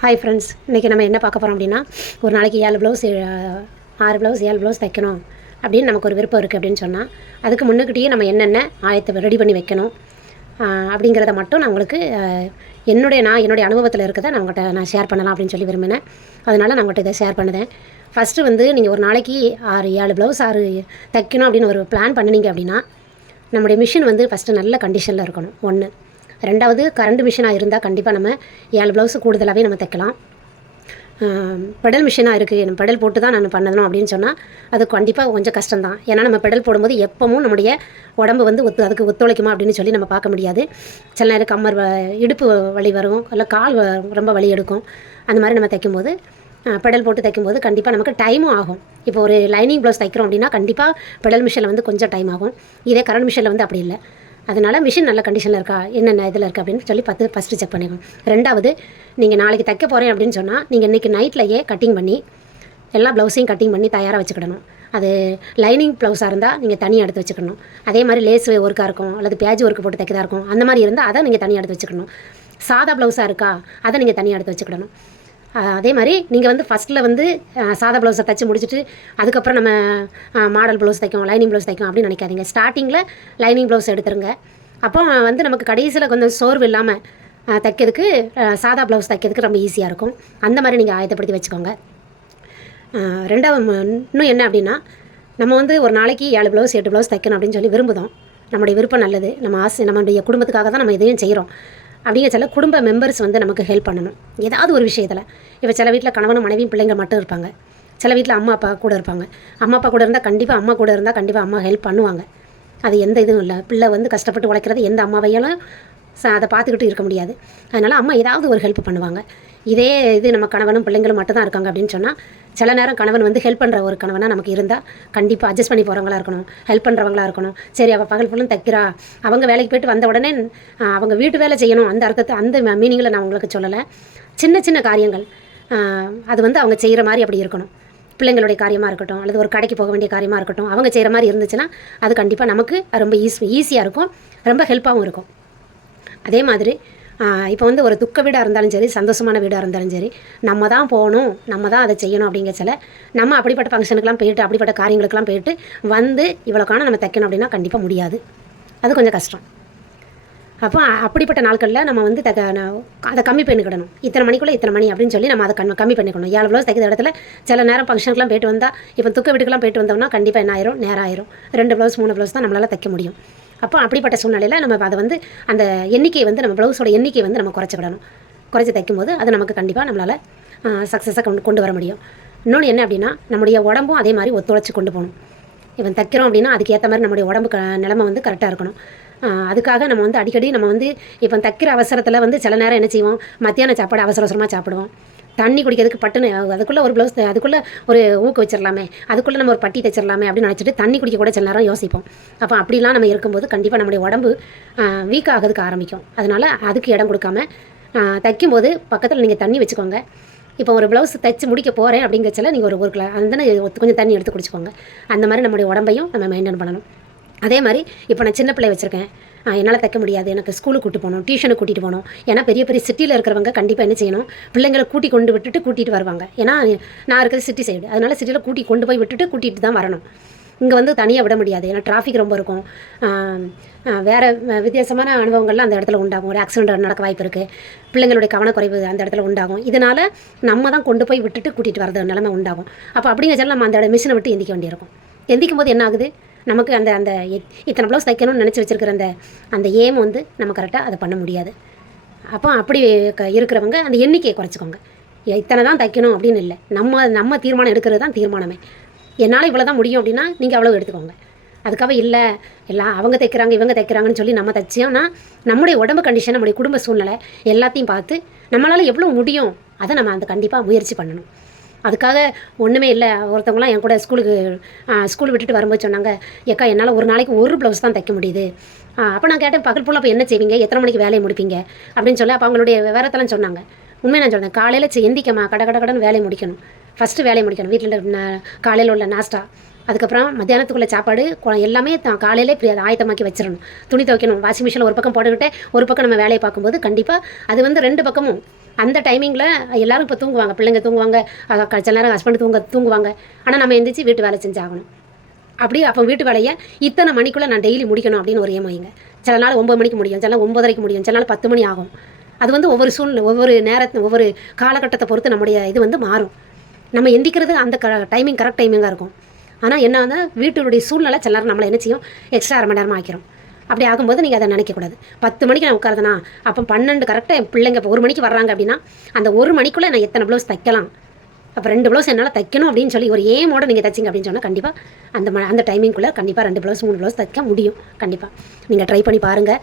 Hi friends இன்றைக்கி நம்ம என்ன பார்க்க போகிறோம் அப்படின்னா ஒரு நாளைக்கு ஏழு ப்ளவுஸ் ஆறு ப்ளவுஸ் ஏழு ப்ளவுஸ் தைக்கணும் அப்படின்னு நமக்கு ஒரு விருப்பம் இருக்குது அப்படின்னு சொன்னால் அதுக்கு முன்னுக்கிட்டேயே நம்ம என்னென்ன ஆயத்தை ரெடி பண்ணி வைக்கணும் அப்படிங்கிறத மட்டும் நான் உங்களுக்கு என்னுடைய நான் என்னுடைய அனுபவத்தில் இருக்கிறத நான் உங்கள்கிட்ட நான் ஷேர் பண்ணலாம் அப்படின்னு சொல்லி விரும்பினேன். அதனால் நான் உங்கள்கிட்ட இதை ஷேர் பண்ணுதேன். ஃபஸ்ட்டு வந்து நீங்கள் ஒரு நாளைக்கு ஆறு ஏழு ப்ளவுஸ் ஆறு தைக்கணும் அப்படின்னு ஒரு பிளான் பண்ணினீங்க அப்படின்னா நம்முடைய மிஷின் வந்து ஃபஸ்ட்டு நல்ல கண்டிஷனில் இருக்கணும். ஒன்று ரெண்டாவது கரண்ட் மிஷினாக இருந்தால் கண்டிப்பாக நம்ம ஏழு ப்ளவுஸ் கூடுதலாகவே நம்ம தைக்கலாம். பெடல் மிஷினாக இருக்குது நம்ம பெடல் போட்டு தான் நான் பண்ணணும் அப்படின்னு சொன்னால் அது கண்டிப்பாக கொஞ்சம் கஷ்டம் தான் ஏன்னா நம்ம பெடல் போடும்போது எப்பவும் நம்முடைய உடம்பு வந்து ஒத்து அதுக்கு ஒத்துழைக்குமா அப்படின்னு சொல்லி நம்ம பார்க்க முடியாது. சில நேரம் கம்மர் வ- இடுப்பு வலி வரும் இல்லை கால் ரொம்ப வலி எடுக்கும். அந்த மாதிரி நம்ம தைக்கும்போது பெடல் போட்டு தைக்கும்போது கண்டிப்பாக நமக்கு டைமும் ஆகும். இப்போ ஒரு லைனிங் ப்ளவுஸ் தைக்கிறோம் அப்படின்னா கண்டிப்பாக பெடல் மிஷினில் வந்து கொஞ்சம் டைம் ஆகும். இதே கரண்ட் மிஷினில் வந்து அப்படி இல்லை. அதனால் மிஷின் நல்ல கண்டிஷனில் இருக்கா என்னென்ன இதில் இருக்குது அப்படின்னு சொல்லி பார்த்து ஃபஸ்ட்டு செக் பண்ணிக்கணும். ரெண்டாவது நீங்கள் நாளைக்கு தைக்க போகிறேன் அப்படின்னு சொன்னால் நீங்கள் இன்றைக்கி நைட்லையே கட்டிங் பண்ணி எல்லா ப்ளவுஸையும் கட்டிங் பண்ணி தயாராக வச்சுக்கிடணும். அது லைனிங் ப்ளவுஸாக இருந்தால் நீங்கள் தனியாக எடுத்து வச்சுக்கணும். அதே மாதிரி லேஸ் ஒர்க்காக இருக்கும் அல்லது பேஜ் ஒர்க் போட்டு தைக்கதாக இருக்கும் அந்த மாதிரி இருந்தால் அதை நீங்கள் தனியாக எடுத்து வச்சுக்கணும். சாதா ப்ளவுஸாக இருக்கா அதை நீங்கள் தனியாக எடுத்து வச்சுக்கிடணும். அதே மாதிரி நீங்கள் வந்து ஃபஸ்ட்டில் வந்து சாதா ப்ளவுஸை தைச்சி முடிச்சுட்டு அதுக்கப்புறம் நம்ம மாடல் ப்ளவுஸ் தைக்கும் லைனிங் ப்ளவுஸ் தைக்கும் அப்படின்னு நினைக்காதீங்க. ஸ்டார்டிங்கில் லைனிங் ப்ளவுஸ் எடுத்துருங்க. அப்போ வந்து நமக்கு கடைசியில் கொஞ்சம் சோர்வு இல்லாமல் தைக்கிறதுக்கு சாதா ப்ளவுஸ் தைக்கிறதுக்கு ரொம்ப ஈஸியாக இருக்கும். அந்த மாதிரி நீங்கள் ஆயத்தப்படுத்தி வச்சுக்கோங்க. ரெண்டாவது இன்னும் என்ன அப்படின்னா நம்ம வந்து ஒரு நாளைக்கு ஏழு ப்ளவுஸ் எட்டு ப்ளவுஸ் தைக்கணும் அப்படின்னு சொல்லி விரும்புதோம். நம்முடைய விருப்பம் நல்லது. நம்ம ஆசை நம்மளுடைய குடும்பத்துக்காக தான் நம்ம இதையும் செய்கிறோம் அப்படிங்கிற சில குடும்ப மெம்பர்ஸ் வந்து நமக்கு ஹெல்ப் பண்ணணும். ஏதாவது ஒரு விஷயத்தில். இப்போ சில வீட்டில் கணவனும் மனைவியும் பிள்ளைங்க மட்டும் இருப்பாங்க. சில வீட்டில் அம்மா அப்பா கூட இருப்பாங்க. அம்மா அப்பா கூட இருந்தால் கண்டிப்பாக அம்மா கூட இருந்தால் கண்டிப்பாக அம்மா ஹெல்ப் பண்ணுவாங்க. அது எந்த இதுவும் இல்லை. பிள்ளை வந்து கஷ்டப்பட்டு உழைக்கிறது எந்த அம்மாவையாலும் ச- அதை பார்த்துக்கிட்டு இருக்க முடியாது. அதனால் அம்மா ஏதாவது ஒரு ஹெல்ப் பண்ணுவாங்க. இதே இது நம்ம கணவனும் பிள்ளைங்களும் மட்டும் தான் இருக்காங்க அப்படின்னு சொன்னால் சில நேரம் கணவன் வந்து ஹெல்ப் பண்ணுற ஒரு கணவனாக நமக்கு இருந்தால் கண்டிப்பாக அட்ஜஸ்ட் பண்ணி போகிறவங்களா இருக்கணும் ஹெல்ப் பண்ணுறவங்களா இருக்கணும். சரி அவள் பகல் ஃபுல்லும் தைக்கிறா. அவங்க வேலைக்கு போயிட்டு வந்த உடனே அவங்க வீட்டு வேலை செய்யணும். அந்த அர்த்தத்தை அந்த மீனிங்கில் நான் உங்களுக்கு சொல்லலை. சின்ன சின்ன காரியங்கள் அது வந்து அவங்க செய்கிற மாதிரி அப்படி இருக்கணும். பிள்ளைங்களுடைய காரியமாக இருக்கட்டும் அல்லது ஒரு கடைக்கு போக வேண்டிய காரியமாக இருக்கட்டும் அவங்க செய்கிற மாதிரி இருந்துச்சுன்னா அது கண்டிப்பாக நமக்கு ரொம்ப ஈஸி ஈஸியாக இருக்கும். ரொம்ப ஹெல்ப்பாகவும் இருக்கும். அதே மாதிரி இப்போ வந்து ஒரு துக்க வீடாக இருந்தாலும் சரி சந்தோஷமான வீடாக இருந்தாலும் சரி நம்ம தான் போகணும் நம்ம தான் அதை செய்யணும் அப்படிங்கிறச்சில நம்ம அப்படிப்பட்ட ஃபங்க்ஷனுக்குலாம் போயிட்டு அப்படிப்பட்ட காரியங்களுக்கெல்லாம் போயிட்டு வந்து இவ்வளோக்கான நம்ம தைக்கணும் அப்படின்னா கண்டிப்பாக முடியாது. அது கொஞ்சம் கஷ்டம். அப்போ அப்படிப்பட்ட நாட்களில் நம்ம வந்து தக ந- அதை கம்மி பண்ணிக்கிடணும். இத்தனை மணிக்குள்ளே இத்தனை மணி அப்படின்னு சொல்லி நம்ம அதை கம்மி கம்மி பண்ணிக்கணும். ஏழு ப்ளவுஸ் தைக்கிற இடத்துல சில நேரம் ஃபங்க்ஷனுக்குலாம் போயிட்டு வந்தால் இப்போ துக்க வீட்டுக்கெல்லாம் போயிட்டு வந்தோம்னா கண்டிப்பாக என்ன ஆயிரும்? நேரம் ஆயிரும். ரெண்டு ப்ளவுஸ் மூணு ப்ளவுஸ் தான் நம்மளால் தைக்க முடியும். அப்போ அப்படிப்பட்ட சூழ்நிலையில் நம்ம அதை வந்து அந்த எண்ணிக்கையை வந்து நம்ம ப்ளவுஸோட எண்ணிக்கையை வந்து நம்ம குறைச்சிக்கிடணும் குறைச்சி தைக்கும்போது அது நமக்கு கண்டிப்பாக நம்மளால் சக்ஸஸாக கொண்டு கொண்டு வர முடியும். இன்னொன்று என்ன அப்படின்னா நம்முடைய உடம்பும் அதே மாதிரி ஒத்துழைச்சி கொண்டு போகணும். இவன் தைக்கிறோம் அப்படின்னா அதுக்கேற்ற மாதிரி நம்முடைய உடம்பு க நிலமை வந்து கரெக்டாக இருக்கணும். அதுக்காக நம்ம வந்து அடிக்கடி நம்ம வந்து இப்போ தைக்கிற அவசரத்தில் வந்து சில நேரம் என்ன செய்வோம்? மத்தியான சாப்பாடு அவசர அவசரமாக சாப்பிடுவோம். தண்ணி குடிக்கிறதுக்கு பட்டுன்னு அதுக்குள்ளே ஒரு ப்ளவுஸ் அதுக்குள்ளே ஒரு ஊக்கு வச்சிடலாமே அதுக்குள்ளே நம்ம ஒரு பட்டி தைச்சிடலாமே அப்படின்னு நினச்சிட்டு தண்ணி குடிக்க கூட சில நேரம் யோசிப்போம். அப்போ அப்படிலாம் நம்ம இருக்கும்போது கண்டிப்பாக நம்முடைய உடம்பு வீக் ஆகிறதுக்கு ஆரம்பிக்கும். அதனால் அதுக்கு இடம் கொடுக்காம தைக்கும்போது பக்கத்தில் நீங்கள் தண்ணி வச்சுக்கோங்க. இப்போ ஒரு ப்ளவுஸ் தைச்சு முடிக்க போகிறேன் அப்படிங்கச்சல நீங்கள் ஒரு ஒரு கிலோ அந்த கொஞ்சம் தண்ணி எடுத்து குடிச்சிக்கோங்க. அந்த மாதிரி நம்முடைய உடம்பையும் நம்ம மெயின்டைன் பண்ணணும். அதே மாதிரி இப்போ நான் சின்ன பிள்ளை வச்சுருக்கேன். என்னால் தைக்க முடியாது. எனக்கு ஸ்கூலுக்கு கூட்டு போகணும் டியூஷனுக்கு கூட்டிகிட்டு போகணும். ஏன்னா பெரிய பெரிய சிட்டியில் இருக்கிறவங்க கண்டிப்பாக என்ன செய்யணும்? பிள்ளைங்களை கூட்டி கொண்டு விட்டுட்டு கூட்டிகிட்டு வருவாங்க. ஏன்னா நான் இருக்கிறது சிட்டி சைடு அதனால் சிட்டியில் கூட்டி கொண்டு போய் விட்டுட்டு கூட்டிகிட்டு தான் வரணும். இங்கே வந்து தனியாக விட முடியாது. ஏன்னா டிராஃபிக் ரொம்ப இருக்கும். வேறு வித்தியாசமான அனுபவங்கள்லாம் அந்த இடத்துல உண்டாகும். ஒரு ஆக்சிடென்ட் நடக்க வாய்ப்பு இருக்குது பிள்ளைங்களுடைய கவனக்குறைவு அந்த இடத்துல உண்டாகும். இதனால் நம்ம தான் கொண்டு போய் விட்டுட்டு கூட்டிகிட்டு வரது நிலைமை உண்டாகும். அப்போ அப்படிங்கிறச்சால நம்ம அந்த மிஷினை விட்டு எந்திக்க வேண்டியிருக்கும். எந்திக்கும் போது என்ன ஆகுது? நமக்கு அந்த அந்த இத்- இத்தனை ப்ளவுஸ் தைக்கணும்னு நினச்சி வச்சிருக்கிற அந்த அந்த ஏம் வந்து நம்ம கரெக்டாக அதை பண்ண முடியாது. அப்போ அப்படி க- இருக்கிறவங்க அந்த எண்ணிக்கையை குறைச்சிக்கோங்க. இத்தனை தான் தைக்கணும் அப்படின்னு இல்லை. நம்ம நம்ம தீர்மானம் எடுக்கிறது தான் தீர்மானமே. என்னால் இவ்வளோ தான் முடியும் அப்படின்னா நீங்கள் அவ்வளோ எடுத்துக்கோங்க. அதுக்காக இல்லை எல்லாம் அவங்க தைக்கிறாங்க இவங்க தைக்கிறாங்கன்னு சொல்லி நம்ம தைச்சோம்னா நம்முடைய உடம்பு கண்டிஷன் நம்முடைய குடும்ப சூழ்நிலை எல்லாத்தையும் பார்த்து நம்மளால் எவ்வளோ முடியும் அதை நம்ம அந்த கண்டிப்பாக முயற்சி பண்ணணும். அதுக்காக ஒன்றுமே இல்லை. ஒருத்தவங்களாம் என் கூட ஸ்கூலுக்கு ஸ்கூல் விட்டுட்டு வரும்போது சொன்னாங்க ஏக்கா என்னால் ஒரு நாளைக்கு ஒரு ப்ளவுஸ் தான் தைக்க முடியுது. அப்போ நான் கேட்டேன் பகல் ஃபுல்லாக அப்போ என்ன செய்வீங்க? எத்தனை மணிக்கு வேலையை முடிப்பீங்க? அப்படின்னு சொல்லி அப்போ அவங்களுடைய விவரத்தெல்லாம் சொன்னாங்க. உண்மையை நான் சொன்னேன் காலையில் செந்திக்கம்மா கட கட கடன்னு வேலையை முடிக்கணும். ஃபஸ்ட்டு வேலையை முடிக்கணும். வீட்டில் காலையில் உள்ள நாஸ்டா அதுக்கப்புறம் மத்தியானத்துக்குள்ள சாப்பாடு கொ- எல்லாமே தான் காலையிலே இப்படி அதை ஆயத்தமாக்கி வச்சிடணும். துணி துவைக்கணும் வாஷிங் மிஷினில் ஒரு பக்கம் போட்டுக்கிட்டே ஒரு பக்கம் நம்ம வேலையை பார்க்கும்போது கண்டிப்பாக அது வந்து ரெண்டு பக்கமும் அந்த டைமிங்கில் எல்லோரும் இப்போ தூங்குவாங்க. பிள்ளைங்க தூங்குவாங்க. சில நேரம் ஹஸ்பண்ட் தூங்க தூங்குவாங்க. ஆனால் நம்ம எந்திரிச்சு வீட்டு வேலை செஞ்சாகணும். அப்படி அப்போ வீட்டு வேலையை இத்தனை மணிக்குள்ளே நான் டெய்லி முடிக்கணும் அப்படின்னு ஒரு ஏம் வைங்க சில நாள் ஒம்பது மணிக்கு முடியும் சில நாள் ஒம்பதரைக்கு முடியும் சில நாள் பத்து மணி ஆகும். அது வந்து ஒவ்வொரு சூழ்நிலை ஒவ்வொரு நேரத்து ஒவ்வொரு காலகட்டத்தை பொறுத்து நம்முடைய இது வந்து மாறும். நம்ம எந்திக்கிறது அந்த க டைமிங் கரெக்ட் டைமிங்காக இருக்கும். ஆனால் என்ன வீட்டுடைய சூழ்நிலை சில நேரம் நம்மளை என்ன செய்யும்? எக்ஸ்ட்ரா அரை மணி நேரமாக ஆக்கிரும். அப்படி ஆகும்போது நீங்கள் அதை நினைக்கக்கூடாது. பத்து மணிக்கு நான் உட்காரதுனா அப்போ பன்னெண்டு கரெக்டாக என் பிள்ளைங்க இப்போ ஒரு மணிக்கு வர்றாங்க அப்படின்னா அந்த ஒரு மணிக்குள்ளே நான் எத்தனை ப்ளவுஸ் தைக்கலாம்? அப்போ ரெண்டு ப்ளவுஸ் என்னால் தைக்கணும் அப்படின்னு சொல்லி ஒரு ஏமோட நீங்கள் தைச்சிங்க அப்படின்னு சொன்னால் கண்டிப்பாக அந்த ம அந்த டைமிங்குள்ளே கண்டிப்பாக ரெண்டு ப்ளவுஸ் மூணு ப்ளவுஸ் தைக்க முடியும். கண்டிப்பாக நீங்கள் ட்ரை பண்ணி பாருங்கள்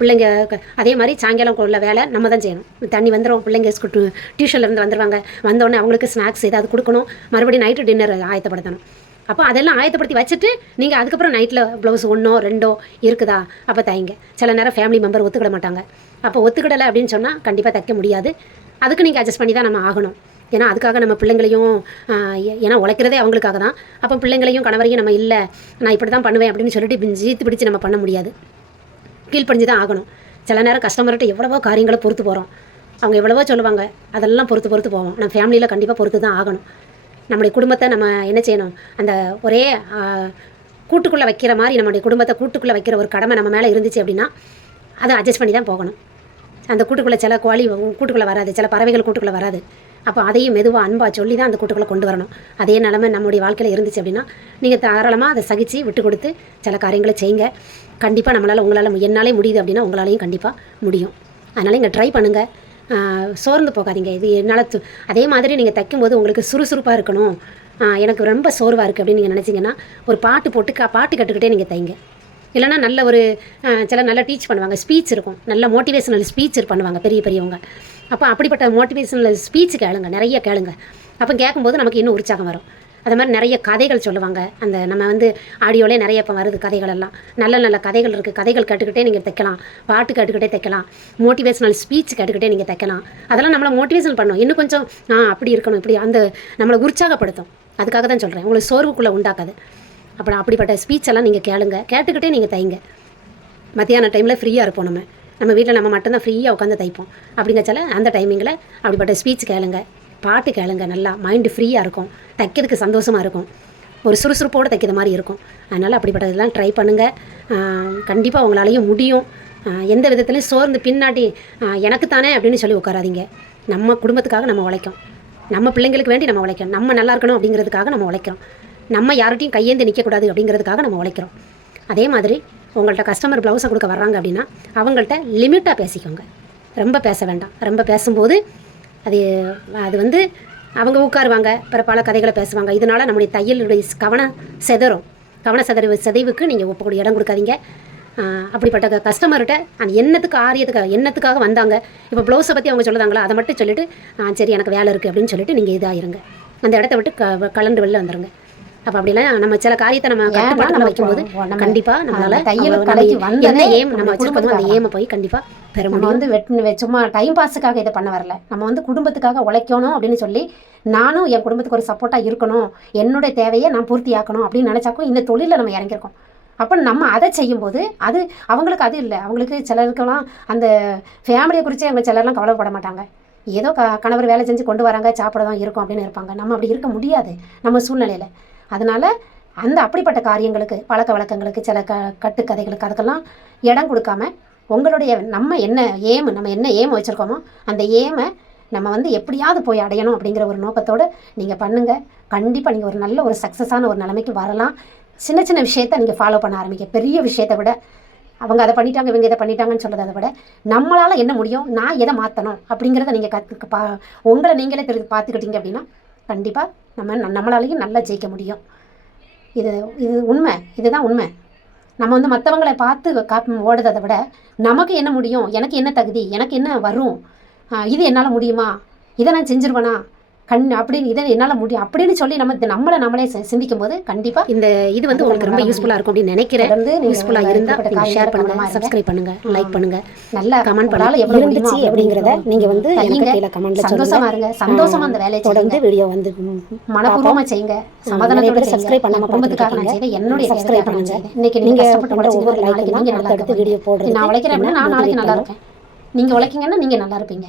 பிள்ளைங்க க- அதே மாதிரி சாயங்காலம் உள்ள வேலை நம்ம தான் செய்யணும். தண்ணி வந்துடும் பிள்ளைங்க ஸ்கூல் டியூஷன்லேருந்து வந்துடுவாங்க வந்தோடனே அவங்களுக்கு ஸ்நாக்ஸ் ஏதாவது கொடுக்கணும். மறுபடியும் நைட்டு டின்னர் ஆயத்தப்படுத்தணும். அப்போ அதெல்லாம் ஆயத்தப்படுத்தி வச்சுட்டு நீங்கள் அதுக்கப்புறம் நைட்டில் ப்ளவுஸ் ஒன்றோ ரெண்டோ இருக்குதா? அப்போ தைங்க சில நேரம் ஃபேமிலி மெம்பர் ஒத்துக்கிட மாட்டாங்க. அப்போ ஒத்துக்கிடலை அப்படின்னு சொன்னால் கண்டிப்பாக தைக்க முடியாது. அதுக்கு நீங்கள் அட்ஜஸ்ட் பண்ணி தான் நம்ம ஆகணும். ஏன்னா அதுக்காக நம்ம பிள்ளைங்களையும் ஏன்னா உழைக்கிறதே அவங்களுக்காக தான். அப்போ பிள்ளைங்களையும் கணவரையும் நம்ம இல்லை நான் இப்படி தான் பண்ணுவேன் அப்படின்னு சொல்லிட்டு இப்படி ஜீத்து பிடிச்சு நம்ம பண்ண முடியாது. கீழ்ப்படிஞ்சு தான் ஆகணும். சில நேரம் கஸ்டமர்கிட்ட எவ்வளவோ காரியங்களை பொறுத்து போகிறோம் அவங்க எவ்வளவோ சொல்லுவாங்க. அதெல்லாம் பொறுத்து பொறுத்து போவோம். நம்ம ஃபேமிலியில் கண்டிப்பாக பொறுத்து தான் ஆகணும். நம்முடைய குடும்பத்தை நம்ம என்ன செய்யணும்? அந்த ஒரே கூட்டுக்குள்ளே வைக்கிற மாதிரி நம்முடைய குடும்பத்தை கூட்டுக்குள்ளே வைக்கிற ஒரு கடமை நம்ம மேலே இருந்துச்சு அப்படின்னா அதை அட்ஜஸ்ட் பண்ணி தான் போகணும். அந்த கூட்டுக்குள்ளே சில கோழி கூட்டுக்குள்ளே வராது. சில பறவைகள் கூட்டுக்குள்ளே வராது. அப்போ அதையும் மெதுவாக அன்பாக சொல்லி தான் அந்த கூட்டுக்குள்ளே கொண்டு வரணும். அதே நிலமை நம்முடைய வாழ்க்கையில் இருந்துச்சு அப்படின்னா நீங்கள் தாராளமாக அதை சகித்து விட்டு கொடுத்து சில காரியங்களை செய்யுங்க. கண்டிப்பாக நம்மளால் உங்களால் என்னாலே முடியுது அப்படின்னா உங்களாலையும் கண்டிப்பாக முடியும். அதனால் இங்கே ட்ரை பண்ணுங்கள் சோர்ந்து போகாதீங்க. இது என்னால் அதே மாதிரி நீங்கள் தைக்கும்போது உங்களுக்கு சுறுசுறுப்பாக இருக்கணும். எனக்கு ரொம்ப சோர்வாக இருக்குது அப்படின்னு நீங்கள் நினச்சிங்கன்னா ஒரு பாட்டு போட்டு கா பாட்டு கட்டுக்கிட்டே நீங்கள் தைங்க. இல்லைன்னா நல்ல ஒரு சில நல்லா டீச் பண்ணுவாங்க. ஸ்பீச் இருக்கும். நல்ல மோட்டிவேஷனல் ஸ்பீச் பண்ணுவாங்க பெரிய பெரியவங்க. அப்போ அப்படிப்பட்ட மோட்டிவேஷனல் ஸ்பீச் கேளுங்க. நிறைய கேளுங்க. அப்போ கேட்கும்போது நமக்கு இன்னும் உற்சாகம் வரும். அது மாதிரி நிறைய கதைகள் சொல்லுவாங்க. அந்த நம்ம வந்து ஆடியோலே நிறைய இப்போ வருது கதைகள் எல்லாம் நல்ல நல்ல கதைகள் இருக்குது கதைகள் கேட்டுக்கிட்டே நீங்கள் தைக்கலாம். பாட்டு கேட்டுக்கிட்டே தைக்கலாம். மோட்டிவேஷனல் ஸ்பீச் கேட்டுக்கிட்டே நீங்கள் தைக்கலாம். அதெல்லாம் நம்மளை மோட்டிவேஷன் பண்ணும். இன்னும் கொஞ்சம் ஆ அப்படி இருக்கணும். இப்படி அந்த நம்மளை உற்சாகப்படுத்தும். அதுக்காக தான் சொல்கிறேன் உங்களுக்கு சோர்வுக்குள்ளே உண்டாக்காது. அப்புறம் அப்படிப்பட்ட ஸ்பீச் எல்லாம் நீங்கள் கேளுங்க. கேட்டுக்கிட்டே நீங்கள் தைங்க. மத்தியான டைமில் ஃப்ரீயாக இருப்போம் நம்ம. நம்ம வீட்டில் நம்ம மட்டும்தான் ஃப்ரீயாக உட்காந்து தைப்போம். அப்படிங்கச்சால அந்த டைமிங்கில் அப்படிப்பட்ட ஸ்பீச் கேளுங்க. பாட்டு கேளுங்க நல்லா மைண்டு ஃப்ரீயாக இருக்கும். தைக்கிறதுக்கு சந்தோஷமாக இருக்கும். ஒரு சுறுசுறுப்போடு தைக்கிற மாதிரி இருக்கும். அதனால் அப்படிப்பட்டதெல்லாம் ட்ரை பண்ணுங்கள் கண்டிப்பாக உங்களாலேயும் முடியும். எந்த விதத்துலையும் சோர்ந்து பின்னாடி எனக்கு தானே அப்படின்னு சொல்லி உட்காராதீங்க. நம்ம குடும்பத்துக்காக நம்ம உழைக்கும். நம்ம பிள்ளைங்களுக்கு வேண்டி நம்ம உழைக்கணும் நம்ம நல்லா இருக்கணும் அப்படிங்கிறதுக்காக நம்ம உழைக்கிறோம். நம்ம யார்கிட்டையும் கையேந்து நிற்கக்கூடாது அப்படிங்கிறதுக்காக நம்ம உழைக்கிறோம். அதே மாதிரி உங்கள்கிட்ட கஸ்டமர் ப்ளவுஸை கொடுக்க வர்றாங்க அப்படின்னா அவங்கள்ட்ட லிமிட்டாக பேசிக்கோங்க. ரொம்ப பேச வேண்டாம். ரொம்ப பேசும்போது அது அது வந்து அவங்க உட்காருவாங்க. பிற பல கதைகளை பேசுவாங்க. இதனால் நம்முடைய தையலுடைய கவனம் செதறும். கவன செதறிவு சிதைவுக்கு நீங்கள் ஒப்பக்கூடிய இடம் கொடுக்காதீங்க. அப்படிப்பட்ட கஸ்டமர்கிட்ட அந்த எண்ணத்துக்கு ஆரியத்துக்காக எண்ணத்துக்காக வந்தாங்க. இப்போ ப்ளவுஸை பற்றி அவங்க சொல்லுதாங்களா? அதை மட்டும் சொல்லிட்டு ஆ, சரி எனக்கு வேலை இருக்குது அப்படின்னு சொல்லிட்டு நீங்கள் இதாயிருங்க. அந்த இடத்த விட்டு க கலண்டு வெளில வந்துடுங்க அப்போ அப்படிலாம் நம்ம சில காரியத்தை நம்ம கட்டுப்பாடு நம்ம வைக்கும்போது கண்டிப்பாக நம்மளால் தையல் வந்ததே என்ன ஏம் நம்ம வச்சிருக்கோமோ அந்த. ஏமை போய் கண்டிப்பாக பெற முடியும். வந்து வெட்டு வெ- சும்மா டைம் பாஸுக்காக இதை பண்ண வரல. நம்ம வந்து குடும்பத்துக்காக உழைக்கணும் அப்படின்னு சொல்லி நானும் என் குடும்பத்துக்கு ஒரு சப்போர்ட்டாக இருக்கணும். என்னுடைய தேவையை நான் பூர்த்தி ஆக்கணும் அப்படின்னு நினச்சாக்கும் இந்த தொழிலில் நம்ம இறங்கியிருக்கோம். அப்போ நம்ம அதை செய்யும்போது அது அவங்களுக்கு அது இல்லை. அவங்களுக்கு சிலருக்கெல்லாம் அந்த ஃபேமிலியை குறித்து அவங்க சிலர்லாம் கவலைப்பட மாட்டாங்க. ஏதோ க கணவர் வேலை செஞ்சு கொண்டு வராங்க சாப்பிட தான் இருக்கும் அப்படின்னு இருப்பாங்க. நம்ம அப்படி இருக்க முடியாது. நம்ம சூழ்நிலையில். அதனால அந்த அப்படிப்பட்ட காரியங்களுக்கு பழக்க வழக்கங்களுக்கு சில க கட்டுக்கதைகளுக்கு அதுக்கெல்லாம் இடம் கொடுக்காம உங்களுடைய நம்ம என்ன ஏம் நம்ம என்ன ஏம் வச்சுருக்கோமோ அந்த ஏமை நம்ம வந்து எப்படியாவது போய் அடையணும் அப்படிங்கிற ஒரு நோக்கத்தோடு நீங்கள் பண்ணுங்கள் கண்டிப்பாக நீங்கள் ஒரு நல்ல ஒரு சக்ஸஸான ஒரு நிலைமைக்கு வரலாம். சின்ன சின்ன விஷயத்த நீங்கள் ஃபாலோ பண்ண ஆரம்பிக்க பெரிய விஷயத்தை விட அவங்க அதை பண்ணிட்டாங்க இவங்க இதை பண்ணிட்டாங்கன்னு சொல்கிறத விட நம்மளால் என்ன முடியும்? நான் எதை மாற்றணும் அப்படிங்கிறத நீங்கள் கற்று பா உங்களை நீங்களே தெரிஞ்சு பார்த்துக்கிட்டீங்க அப்படின்னா கண்டிப்பாக நம்ம நம்மளாலையும் நல்லா ஜெயிக்க முடியும். இது இது உண்மை. இதுதான் உண்மை. நம்ம வந்து மற்றவங்களை பார்த்து காப் ஓடுறதை விட நமக்கு என்ன முடியும்? எனக்கு என்ன தகுதி? எனக்கு என்ன வரும்? இது என்னால் முடியுமா? இதை நான் செஞ்சிருவேனா? கண் அப்படின்னு இதை என்னால் முடியும் அப்படின்னு சொல்லி நம்ம நம்மளை நம்மளே சிந்திக்கும் போது கண்டிப்பாக இந்த இது வந்து உங்களுக்கு ரொம்ப யூஸ்ஃபுல்லாக இருக்கும் அப்படின்னு நினைக்கிறேன். நீங்க யூஸ்ஃபுல்லாக இருந்தால் ஷேர் கவனமா சப்ஸ்கிரைப் பண்ணுங்கள் லைக் பண்ணுங்கள் நல்லா கமெண்ட் உங்களால பண்ணி எவ்வளவு இருந்துச்சு அப்படிங்கிறத நீங்கள் வந்து எனக்கு கமெண்ட்ல சந்தோஷமா இருங்க. சந்தோஷமா அந்த வேலையை தொடர்ந்து வீடியோ வந்து மனப்பூர்வமா செய்யுங்க. சமாதானத்தோட பண்ணாம என் குடும்பத்துக்காக நான் செய்த என்னுடைய நான் பண்ணுங்க. இன்னைக்கு நீங்க கஷ்டப்பட்டு ஒவ்வொரு like நீங்க நல்லா இருப்பீங்க. video போடுறதுக்கு நான் உழைக்கிறேன் நான் நாளைக்கு நல்லா இருப்பேன். நீங்க உழைக்கீங்கன்னா நீங்க நல்லா இருப்பீங்க.